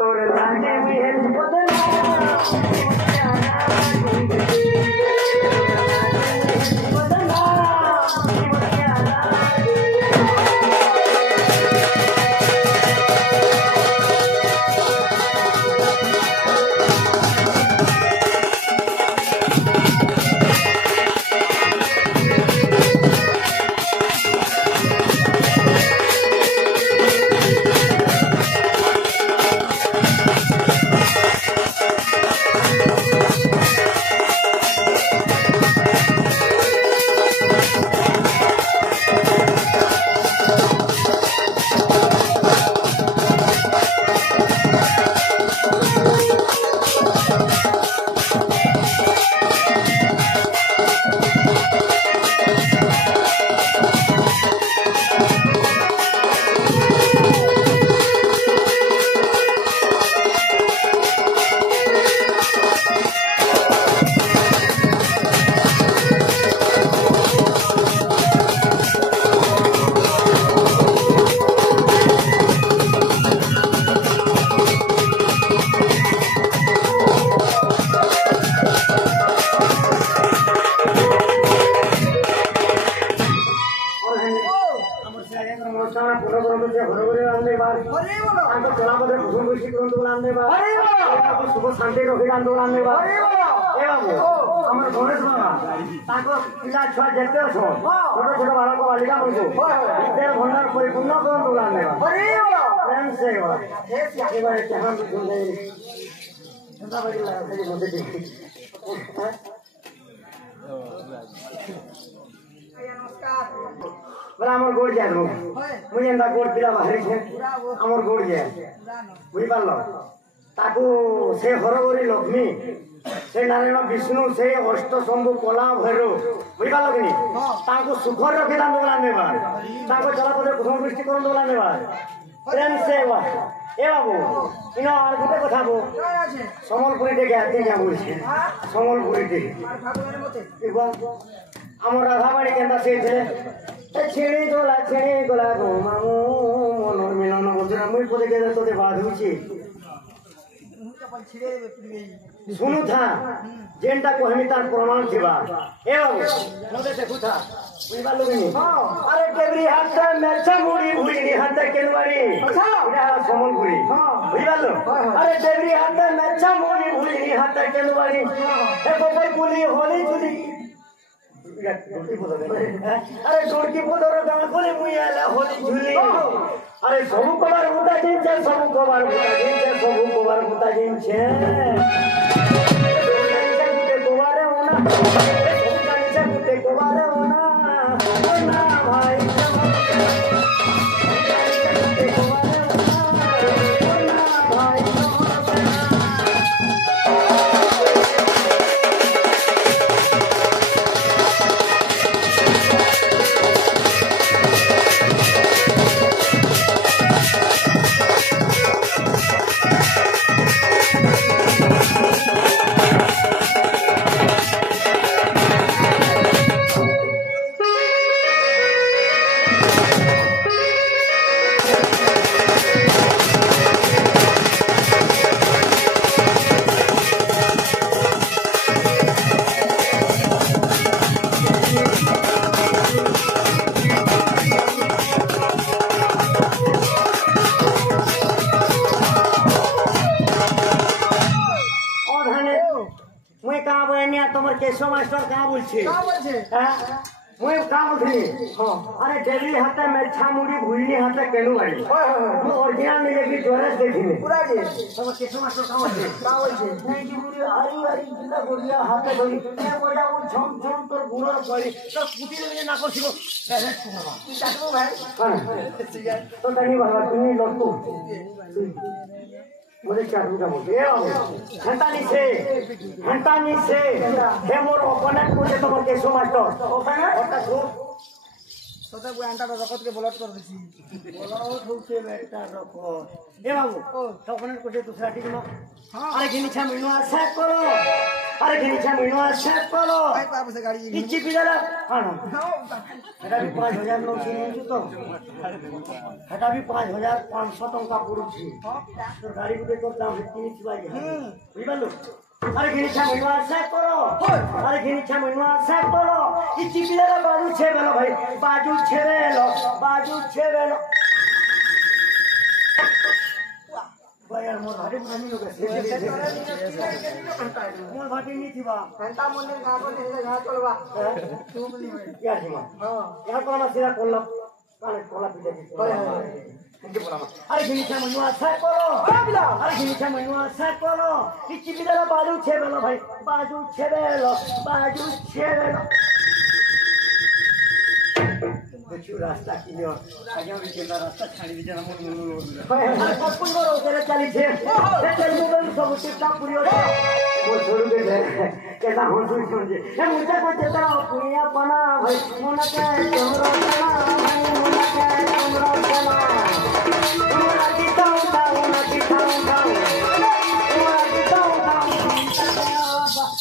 तोर लागे में बदला शांति रखी आंदोलन गणेश बाबा पिला छुआ जिते अछ छोट छोट बालक बालिका बंधु विद्या भंडार परिपूर्ण आंदोलन आमर गोड़ जाए मुझे गोड़ पिला बाहरी आमर गोड़ जाए बुझिपार ताकू से हरगरी लक्ष्मी से नारायण विष्णु से अष्टशंभु कला भैरव बुझिपार कि ताकू सुखर रखी आंदोलन चलापदे कुसुम वृष्टि कर आंदोलन प्रेम से ए बाबू इन और गोटे कथा बो समलपुरी टे क्या बोलछे समलपुरी टे आम राधाबाड़ी केन्ता से छेड़ी गला गो मामू मन मिलन बंधुरा मुई पदे के तोते बाधुची सुनु था जेनटा को हमी तार प्रमाण थिबा ए बाबू नदे देखु था बुझिबा लोगनी अरे केबरी हाथ मेरछा मुड़ी भुइनी हाथ केनवारी इडा समलपुरी बुझिबा लो अरे केबरी हाथ मेरछा मुड़ी भुइनी हाथ केनवारी ए गोबर पुली होली चुली अरे जोड़की पोदर गाँव खोले मुई आला होली झुली अरे सबू कबार मुता जिन छे सबू कबार मुता जिन छे सबू कबार मुता जिन छे कबारे होना सबू जानी छे मुते कबारे होना ना भाई केशव मास्टर कहाँ बोलछे मुई कहाँ बोलथी अरे डेली हाथे मेरछा मुड़ी भुइनी हाथे केनु बाड़ी मु ओरिजिनल नहीं लेकिन जोरेस देखिने पूरा जे सब केशव मास्टर कहाँ बोलछे नहीं कि मुड़ी हरी हरी जिंदा गोलिया हाथे धरी ने बोला वो झम झम तोर गुणर पड़ी तो कुटी में ना करछिबो डायरेक्ट सुनाबा जातबो भाई तो तनी बाबा तुनी लटू मुझे क्या दूंगा मुझे घंटानी से हे मोर ओपोनेंट मुझे तो मोर केशव मास्टर ओटा छो सोता को अंटा रखत के ब्लॉक कर देसी ब्लॉक होके बेटा रखो ए बाबू तो ओपोनेंट को दूसरा टीम हां अरे घिनी छा मिनो आशा करो अरे घिनिछा महीना अच्छा करो इच्ची पिजाला हां এটা भी 5000 लोग छिनिछु तो এটা भी 5500 टंका पड़ुछि तो गाड़ी गुटे तो दाम किनी छिबाई बुझिबालो अरे घिनिछा महीना अच्छा करो अरे घिनिछा महीना अच्छा करो इच्ची पिजाला बाजू छेबेलो भाई बाजू छेबेलो यार मोर भाटी नहीं लोग मोर भाटी नहीं थी बा घंटा मंदिर गांव में नहीं घाट चलवा तू नहीं यार जी हां यार कोना सीधा कोल्ला काले कोला पीटे इनके बोला अरे घिनिछा मनुआ अच्छा करो अरे घिनिछा मनुआ अच्छा करो इच्ची बिदला बाजू छेबेलो भाई बाजू छेबेलो देखियो रास्ता किलियो आगे भी केना रास्ता छाड़ी दे ना मन अरे कपुन करो तेरे चली छे ते तेलुगु में सब टिपटा पुरियो वो छोड़ दे केना हो सुन जे ए मुझे को तेरा पुनिया बना भाई मोना के चमरो बना भाई मोना के चमरो बना मोना की ताऊ मोना की ताऊ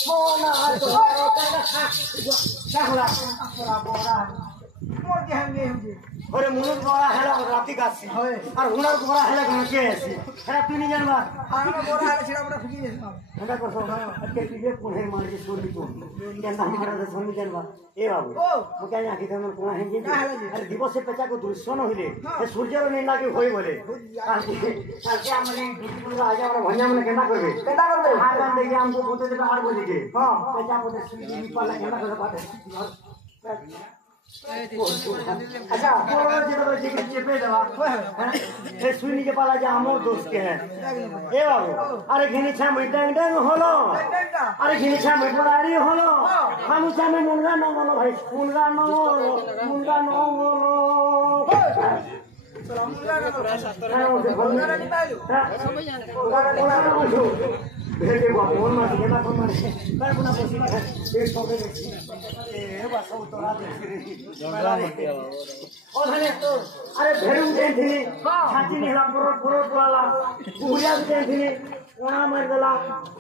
मोना तो कहला बोरा मोर के हम नहीं अरे मुनुर बोरा हैला राती गासी और हुनर बोरा हैला घाके ऐसी है तू नहीं जानबा आना बोरा हैला छिड़ा बड़ा फुकी जेसा हंडा करसो अके पीजे पुणे मार के छोड़ी तो केना हमरा से समझ जानबा ए बाबू मो क्या आखि हमर कोना है जे अरे दिवस से पचा को दृश्य न होइले ए सूर्य रो नहीं लागे होई बोले आके हमरे बिल्कुल आजा हमरा भन्या में केना करबे हार गान देखि हमको बोते दे 8 बजे के हां पचा बोते सूर्य पाला केना करे बात अच्छा बोलो जे तो जे चेपे दवा ए सुनी के पाला जा हमर दोस्त के है ए बाबू अरे घिनिछा मिटंग डंग होलो अरे घिनिछा मिटवाड़ी होलो हम सामे मुंगा न बोलो भाई मुंगा न बोलो चलो मुंगा न पूरा शास्त्र मुंगा नहीं पाइलो भेजे बाबून मार के ना मार मैं पुना पोसी में एक सोबे ए बस उतरा दे ओ धने तो अरे भेड़ू दे थी छाती निहला पुरो पुराला गुड़िया दे थी वहां मार देला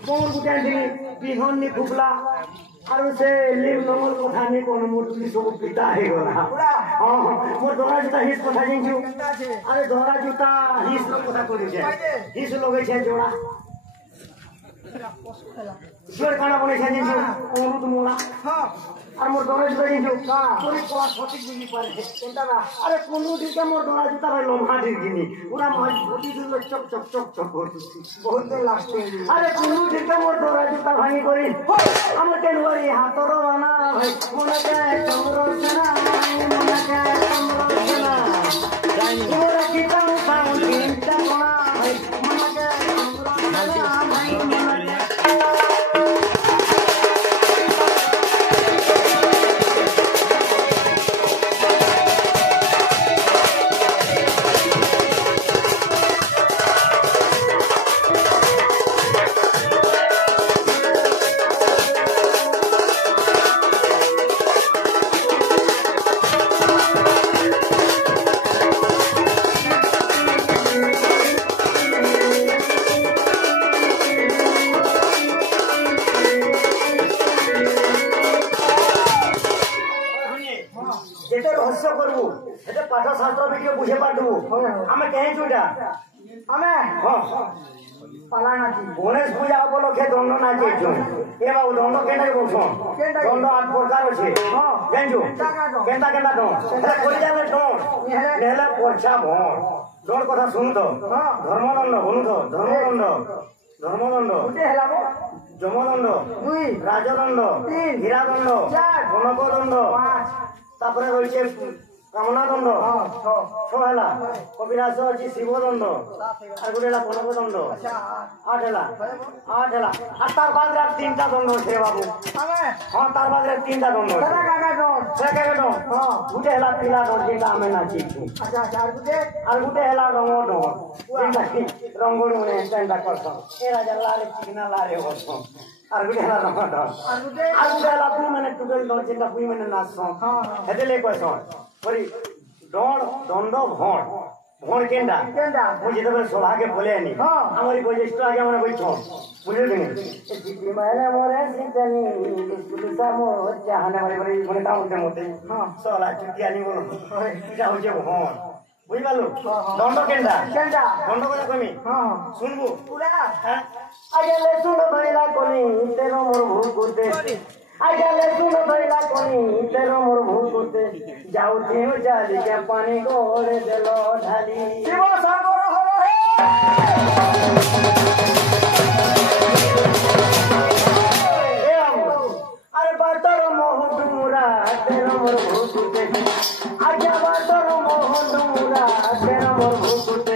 बोर गुटे थी बिहन नि फुकला और उसे लिव नमल कथा नहीं कोन मूर्ति सब पिता है गोला हां मोर दोरा जूता हिस कथा जिंजू अरे दोरा जूता हिस कथा कोली छे हिस लोगे छे जोड़ा ईश्वर खाना बने छे जिंजू अमृत मोला हां और मोर दोरा जूता जिंजू पूरी कोला सटीक बुझी पारे केनता ना अरे कोनो दिन के मोर दोरा जूता भाई लोमहा दी गिनी पूरा मजबूती से चक होती बहुत दिन लागते अरे कोनो दिन के मोर दोरा जूता भांगी करी हम तेलुरी हातरो बना भाई मोना के चमरो सना मोना के चमरो सना मोरा की ताऊ चिंता बना भाई मोना के चमरो सना भाई मोना के गणेश पूजा उपलक्षे दंड नाचे ए बाबू दंड केना बोलछो दंड 8 प्रकार अछि जानजो केनता दंड एला कोइ जाने दंड नेला पोछा भोर दंड कथा सुन तो धर्मदंड बोलु तो धर्मदंड उते हेला गो जमदंड 2 राजदंड 3 हीरादंड 4 कनकदंड 5 तापरे रहिছে कामना दंड छला कविराज अच्छी शिव दंड और गोटे कनक दंड 8 और तार बाद 3टा दंड छे बाबू हाँ तार बाद 3टा दंड गोटे है पीला दंड जेटा आम नाची और गोटे है रंग दंड रंग करसन ए राजा लारे चिकना लारे बसन और गोटे है रंग दंड और गोटे है पुई मैंने टुगल दंड जेटा पुई मैंने नाचसन हेते ले कहसन परी दंड दंड भण ভোর কেন্ডা কেন্ডা মুই যেতবে সভাকে বলে আনি আমার বৈশিষ্ট্য আগে আমরা বইছ বুঝলি কি মাইলে মরে সিজানি স্কুল সামো জাহানে মারি মারি মনে কাম করতে মতে সলা চুটি আনি বলো এটা হচ্ছে ভোর বুঝি পারলো দণ্ড কেন্ডা কেন্ডা দণ্ড কথা কমি শুনবো পুরা হ্যাঁ আগে শুনো ধরিলা কোনি তেরো মোর ভুল করতে আগে শুনো ধরিলা কোনি তেরো মোর ভুল করতে যাও দেও জালিকে পানি গড়ে দিল ঢালি শিব সাগর হর হে আরে বাতর মোহ ডুমুরা তেরো মোর ভুল করতে আগে বাতর মোহ ডুমুরা তেরো মোর ভুল করতে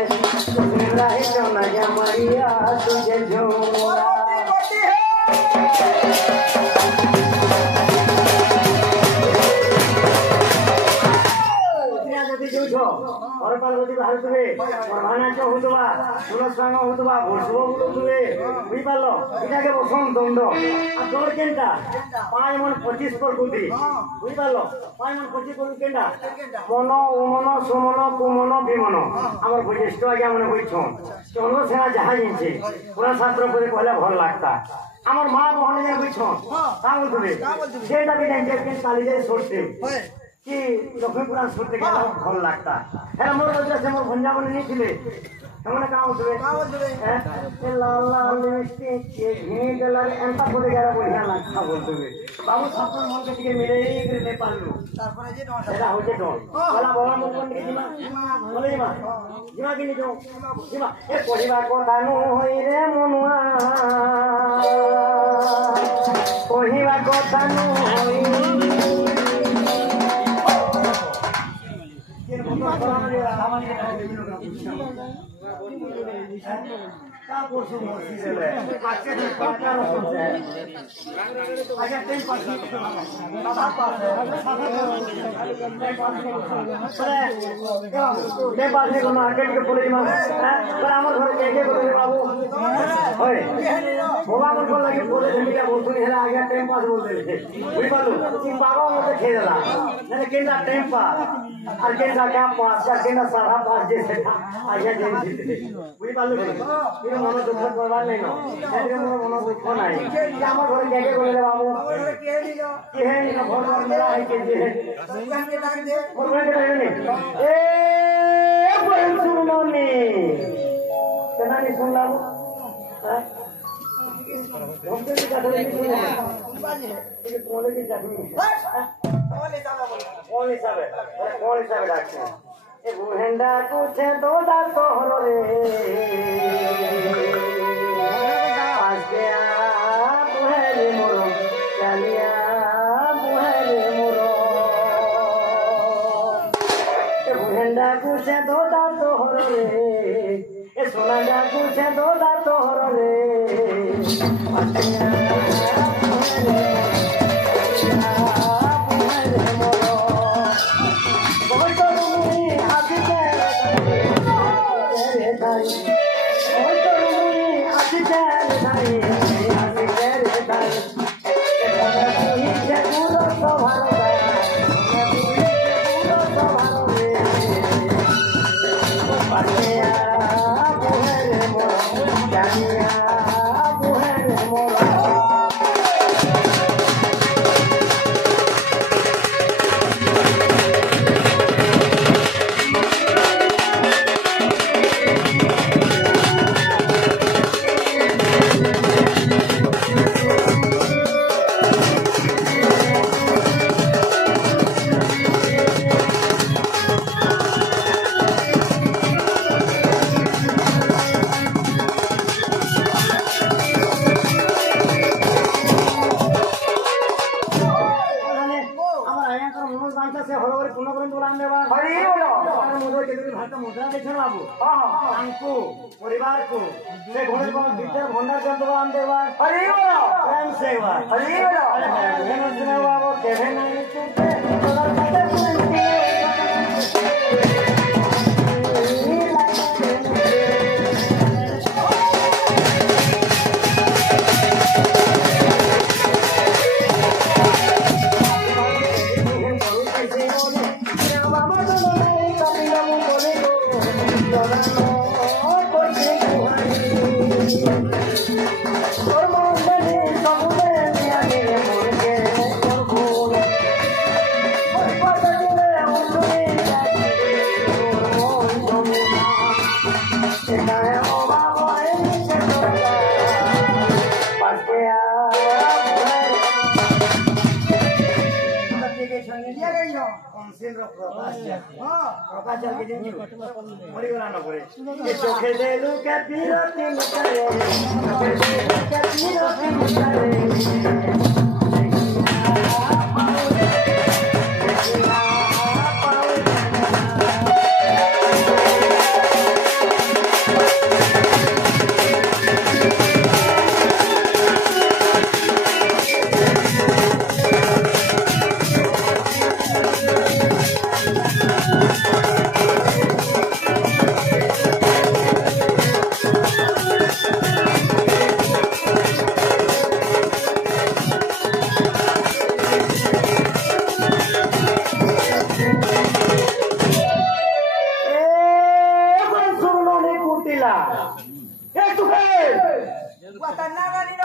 রাহে জনা মারিয়া তুঝে ঝুমুরা और पार्वती बाहर तुवे और भानाचो हुतबा सुरसांग हुतबा भोसबो हुतुवे बुझी पारलो इटाके बसम दंड আর দর কেনটা 5 মন 25 পর কুদি বুঝি পারলো 5 মন 25 পর কেনটা মন উমন সুমন কুমন বিমন আমার বৈশিষ্ট আগে মনে কইছন চন্দ্র সেনা যাহা জিনছে পুরা শাস্ত্র পড়ে কইলে ভাল লাগতা আমার মা বহনে যা কইছন তা বলতুবে সেটা বি জানতে কেন কালি যাই সরতে कि लक्ष्मीपुरा सुनते के भल लगता है मोर वजह से मोर भंजा बने नहीं थिले हमने का होतबे हैं ए लाल लाल लिपस्टिक के घिनी कलर एंता पड़े गया बढ़िया लगता बोलतबे बाबू छापर मन के टिके मिले एक नेपाल लो तारपरे जे डोन एटा होचे डोन वाला बाबा मन मन के जिमा बोले जिमा जिमा कि नि जो जिमा ए पढिबा কথা नु होई रे मनुआ पढिबा কথা नु होई सारा पास जैसे आगे दिन बुझी पालु ये मन दुख करवार नहीं नो एरे मन दुख नहीं हमर घर के के बोले बाबू के दिलो के है न घर मेरा है के जे दुकान के लाग दे मोर घर के नहीं ए बोल सुनो ने केना नहीं सुन लाबू हां हमके भी काटले नहीं सुनो बाजी ये कोले की चटनी कोले साला बोल कोले साबे डाक्टर ए बुहेंडा कुछ दो दा तोहर रे आज के आ बुहेरे मोरो चलिया बुहेरे मोरो ए बुहेंडा कुछ दो दा तोहर रे ए सोना कुछ दो दा तोहर रे आज के आ परिवार को से घोड़े को भीतर भंडार चंद्रवान देवा हरि बोलो प्रेम सेवा हरि बोलो हे मंत्र बाबू केवे नहीं चुपे तोरा पते सुनती बाबा तो नहीं कभी ना बोले और मंगनी सबने नियानी मुर्गे गुण और पतले उंगली सिखाए ओ बाबा इनके तोड़ा पाके आ के संगे लिया गई हो कौनसिल रो प्रकाश के दिन मरी गला न करे ये चोखे देलु के पीरती करे चोखे देलु के पीरती करे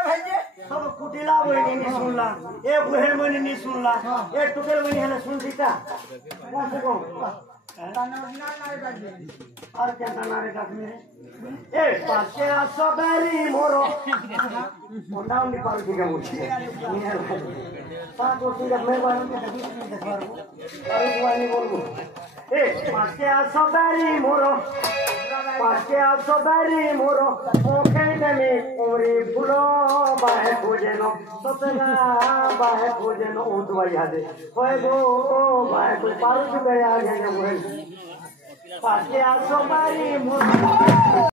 कुटिला बोली नहीं सुनला ए बुहेर मनी नहीं सुनला ए टुकेल मनी है सुन सीता कौन से कौन और क्या गाना रे काट मेरे ए पाछे असबेरी मोरो मोंडा उन्नी पार दिगा मुझे नियर ता को सीधा मैं बाहर के देखवार को अरे दुआनी बोलबो ए पाछे असबेरी मोरो पाछे असबेरी मोरो ओखे देमी ओरे फुलो बाहे खोजेनो सतगा बाहे खोजेनो उतवाई हादे होय गो बाहे कोई पार से गया आगे के बोल पाछे असबेरी मोरो